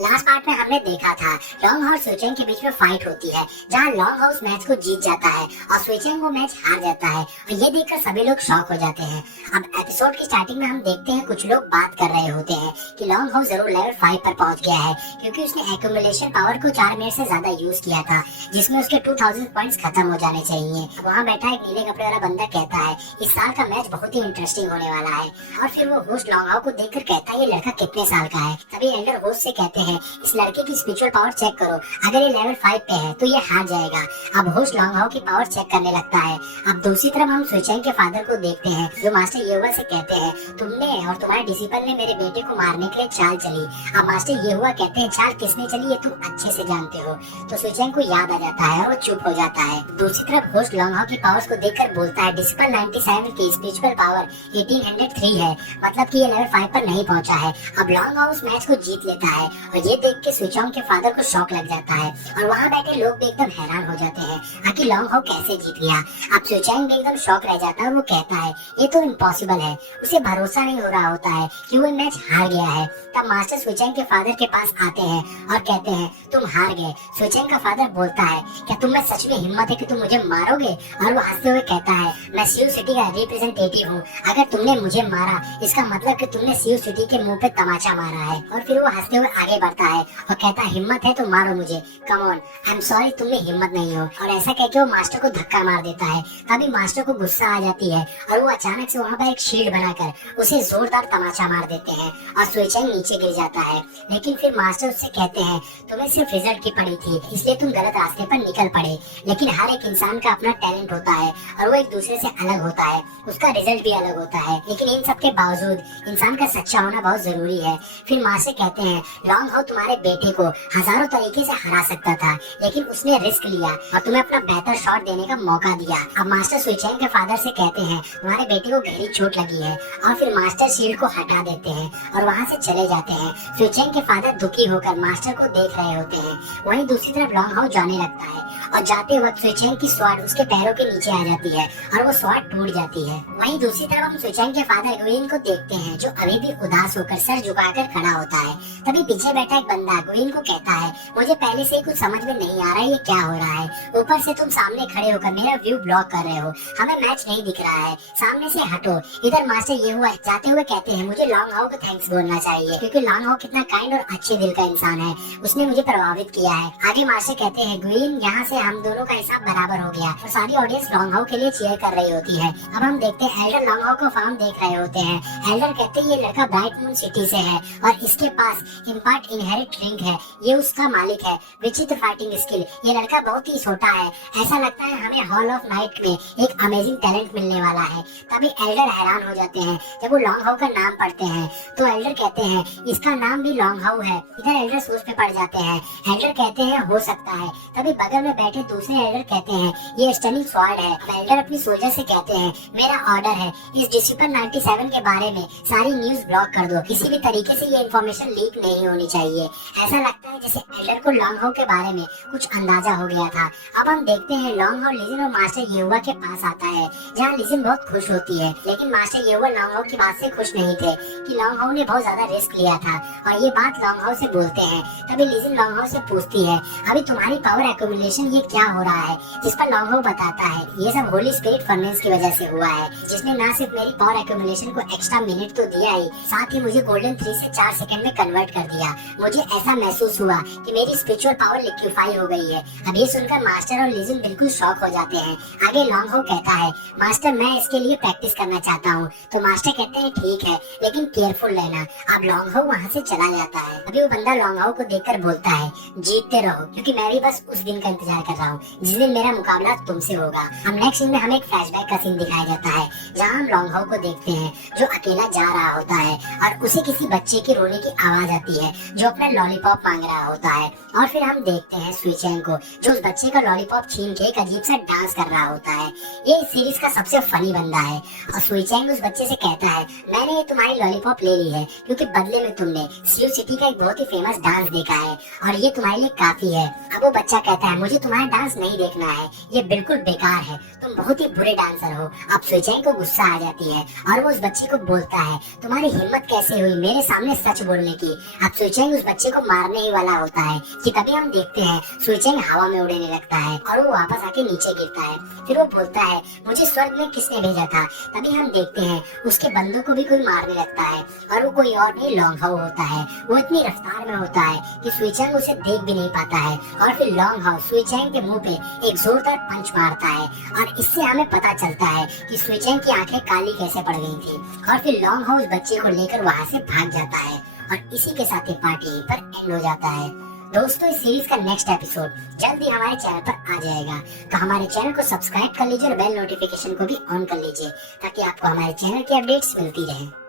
Last part में हमने देखा था लॉन्ग हाउ और सुचेंग के बीच में फाइट होती है, जहां लॉन्ग हाउस मैच को जीत जाता है और सुचेंग वो मैच हार जाता है और ये देखकर सभी लोग शॉक हो जाते हैं। अब एपिसोड की स्टार्टिंग में हम देखते हैं कुछ लोग बात कर रहे होते हैं कि लॉन्ग हाउ जरूर लेवल 5 पर पहुंच गया है, क्योंकि उसने एक्यूमुलेशन पावर को 4 मिनट से ज्यादा यूज किया था, जिसमें उसके 2000 पॉइंट्स खत्म हो जाने चाहिए। वहाँ बैठा एक नीले कपड़े वाला बंदा कहता है इस साल का मैच बहुत ही इंटरेस्टिंग होने वाला है, और फिर वो होस्ट लॉन्ग हाउ को देखकर कहता है ये लड़का कितने साल का है। तभी एल्डर होस्ट से कहते हैं इस लड़के की स्पिरिचुअल पावर चेक करो, अगर ये लेवल 5 पे है तो ये हार जाएगा। अब होस्ट लॉन्ग हाउ की पावर चेक करने लगता है। अब दूसरी तरफ हम सुचेंग के फादर को देखते हैं, जो मास्टर येहुआ से कहते हैं तुमने और तुम्हारे डिसिपल ने मेरे बेटे को मारने के लिए चाल चली। अब मास्टर येहुआ कहते हैं चाल किसने चली ये तुम अच्छे से जानते हो। तो सुचेंग को याद आ जाता है और वो चुप हो जाता है। दूसरी तरफ होस्ट लॉन्ग हाउ की पावर्स को देखकर बोलता है डिसिपल 97 की स्पिरिचुअल पावर 1803 है, मतलब कि ये लेवल 5 पर नहीं पहुंचा है। अब लॉन्ग हाउ उस मैच को जीत लेता है और ये देख के सुचेंग के फादर को शॉक लग जाता है और वहाँ बैठे लोग भी एकदम हैरान हो जाते हैं आखिर लॉन्ग हाउ कैसे जीत गया। अब सुचेंग भी एकदम शॉक रह जाता है और वो कहता है ये तो इम्पॉसिबल है, उसे भरोसा नहीं हो रहा होता है कि वो मैच हार गया है। तब मास्टर सुचेंग के फादर के पास आते हैं और कहते हैं तुम हार गए। सुचेंग का फादर बोलता है क्या तुम में सच में हिम्मत है कि तुम मुझे मारोगे? और वो हंसते हुए कहता है मैं सियो सिटी का रिप्रेजेंटेटिव हूँ, अगर तुमने मुझे मारा इसका मतलब कि तुमने सियो सिटी के मुंह पे तमाचा मारा है। और फिर वो हंसते हुए आगे बढ़ता है और कहता है हिम्मत है तो मारो मुझे, come on, I am sorry तुम में हिम्मत नहीं हो। और ऐसा कह के वो मास्टर को धक्का मार देता है। तभी मास्टर को गुस्सा आ जाती है और वो अचानक से वहाँ पर एक शील्ड बनाकर उसे जोरदार तमाचा मार देते हैं और सुचेंग नीचे गिर जाता है। लेकिन फिर मास्टर उससे कहते हैं तुम्हें सिर्फ रिजल्ट की पड़ी थी, इसलिए तुम गलत रास्ते पर निकल पड़े। लेकिन हर एक इंसान का अपना टैलेंट होता है और वो एक दूसरे से अलग होता है, उसका रिजल्ट भी अलग होता है। लेकिन इन सब के बावजूद इंसान का सच्चा होना बहुत जरूरी है। फिर मास्टर कहते हैं लॉन्ग हाउ तुम्हारे बेटे को हजारों तरीके से हरा सकता था, लेकिन उसने रिस्क लिया और तुम्हें अपना बेहतर शॉट देने का मौका दिया। अब मास्टर सुचेंग के फादर से कहते हैं तुम्हारे बेटे को गहरी चोट लगी है, और फिर मास्टर शील्ड को हटा देते हैं और वहाँ से चले जाते हैं। सुचेंग के फादर दुखी होकर मास्टर को देख रहे होते हैं। वहीं दूसरी तरफ लॉन्ग हाउ जाने लगता है और जाते वक्त सुचेंग की स्वॉर्ड उसके पैरों के नीचे आ जाती है और वो स्वॉर्ड टूट जाती है। वहीं दूसरी तरफ हम सुचेंग के फादर गुइन को देखते हैं, जो अभी भी उदास होकर सर झुकाकर खड़ा होता है। तभी पीछे बैठा एक बंदा गुइन को कहता है मुझे पहले से ही कुछ समझ में नहीं आ रहा है ये क्या हो रहा है, ऊपर से तुम सामने खड़े होकर मेरा व्यू ब्लॉक कर रहे हो, हमें मैच नहीं दिख रहा है, सामने से हटो। इधर मास्टर ये हुआ जाते हुए कहते हैं मुझे लॉन्ग हाउ को थैंक्स बोलना चाहिए, क्योंकि लॉन्ग हाउ कितना काइंड और अच्छे दिल का इंसान है, उसने मुझे प्रभावित किया है। आगे मास्टर कहते हैं गुइन यहाँ से हम दोनों का हिसाब बराबर हो गया, और सारी ऑडियंस लॉन्ग हाउ के लिए चीयर कर रही होती है। अब हम देखते हैं एल्डर लॉन्ग हाउ को फार्म देख रहे होते हैं। एल्डर कहते हैं ये लड़का ब्राइट मून सिटी से है और इसके पास इम्पार्ट इनहेरिट रिंग है, ये उसका मालिक है, विचित्र फाइटिंग स्किल, ये लड़का बहुत ही छोटा है, ऐसा लगता है हमें हॉल ऑफ नाइट में एक अमेजिंग टैलेंट मिलने वाला है। तभी एल्डर हैरान हो जाते हैं जब वो लॉन्ग हाउ का नाम पढ़ते हैं, तो एल्डर कहते हैं इसका नाम भी लॉन्ग हाउ है। इधर एल्डर सोच पे पड़ जाते हैं। एल्डर कहते हैं हो सकता है। तभी बगल में बैठे दूसरे एल्डर कहते हैं ये स्टनिंग स्वॉर्ड है। एल्डर अपनी सोल्जर से कहते हैं मेरा ऑर्डर है इस डिसिपल 97 के बारे में सारी न्यूज ब्लॉक कर दो, किसी भी तरीके से ये इन्फॉर्मेशन लीक नहीं होनी चाहिए। ऐसा लगता है जैसे एल्डर को लॉन्ग हाउ के बारे में कुछ अंदाजा हो गया था। अब हम देखते हैं लॉन्ग हाउ लिजिन और मास्टर येहुआ के पास आता है, जहाँ लिजिन बहुत खुश होती है। लेकिन मास्टर येहुआ लॉन्ग हाउ की बात से खुश नहीं थे कि लॉन्ग हाउ ने बहुत ज्यादा रिस्क लिया था, और ये बात लॉन्ग हाउ से बोलते हैं। तभी लिजिन लॉन्ग हाउ से पूछती है अभी तुम्हारी पावर एक्यूमुलेशन ये क्या हो रहा है, जिस पर लॉन्ग हाउ बताता है ये सब होली स्पिरिट फर्नेस की वजह से हुआ है, जिसने न सिर्फ मेरी पावर एक्यूमुलेशन को एक्स्ट्रा मिनट तो दिया ही, साथ ही मुझे गोल्डन 3 से 4 सेकंड में कन्वर्ट कर दिया। मुझे ऐसा महसूस हुआ कि मेरी स्पिरिचुअल पावर लिक्विफाई हो गई है। अब ये सुनकर मास्टर और लिजिन बिल्कुल शॉक हो जाते हैं। आगे लॉन्ग हाउ कहता है मास्टर मैं इसके लिए प्रैक्टिस करना चाहता हूँ। तो मास्टर कहते हैं ठीक है, लेकिन केयरफुल रहना। अब लॉन्ग हाउ वहाँ से चला जाता है। अभी वो बंदा लॉन्ग हाउ को देखकर बोलता है जीतते रहो, क्योंकि मैं भी बस उस दिन का इंतजार कर रहा हूँ जिस दिन मेरा मुकाबला तुमसे होगा। हम नेक्स्ट सीन में हमें एक फ्लैशबैक का सीन दिखाया जाता है, जहाँ हम लॉन्ग हाउ को देखते हैं जो अकेला जा रहा होता है और उसे किसी बच्चे के रोने की आवाज आती है जो अपना लॉलीपॉप मांग रहा रहा होता है और फिर हम देखते हैं सुइचेंग को जो उस बच्चे का लॉलीपॉप छीन के एक अजीब सा डांस कर रहा होता है। ये इस सीरीज का सबसे फनी बंदा है और सुइचेंग उस बच्चे से कहता है मैंने ये तुम्हारी लॉलीपॉप ले ली है क्योंकि बदले में तुमने स्यू सिटी का एक बहुत ही फेमस डांस देखा है और ये तुम्हारे लिए काफी है। अब वो बच्चा कहता है मुझे तुम्हारा डांस नहीं देखना है, ये बिल्कुल बेकार है, तुम बहुत ही बुरे डांसर हो। अब सुइचेंग को गुस्सा आ जाती है और वो उस बच्चे को बोलता है तुम्हारी हिम्मत कैसे हुई मेरे सामने सच बोलने की। अब सुइचेंग उस बच्चे को मारने ही वाला होता है कि तभी हम देखते हैं सुइचेंग हवा में उड़ने लगता है और वो वापस आके नीचे गिरता है। फिर वो बोलता है मुझे स्वर्ग में किसने भेजा था। तभी हम देखते हैं उसके बंदों को भी कोई मारने लगता है और वो कोई और नहीं लॉन्ग हाउ होता है। वो इतनी रफ्तार में होता है कि सुइचेंग उसे देख भी नहीं पाता है और फिर लॉन्ग हाउ सुइचेंग के मुंह पे एक जोरदार पंच मारता है और इससे हमें पता चलता है कि सुइचेंग की आंखें काली कैसे पड़ गई थी। और फिर लॉन्ग हाउ उस बच्चे को लेकर वहां से भाग जाता है और इसी के साथ ये पार्ट यहीं पर एंड हो जाता है। दोस्तों इस सीरीज का नेक्स्ट एपिसोड जल्दी हमारे चैनल पर आ जाएगा, तो हमारे चैनल को सब्सक्राइब कर लीजिए और बेल नोटिफिकेशन को भी ऑन कर लीजिए ताकि आपको हमारे चैनल की अपडेट्स मिलती रहे।